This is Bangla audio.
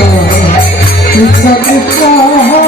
It's a good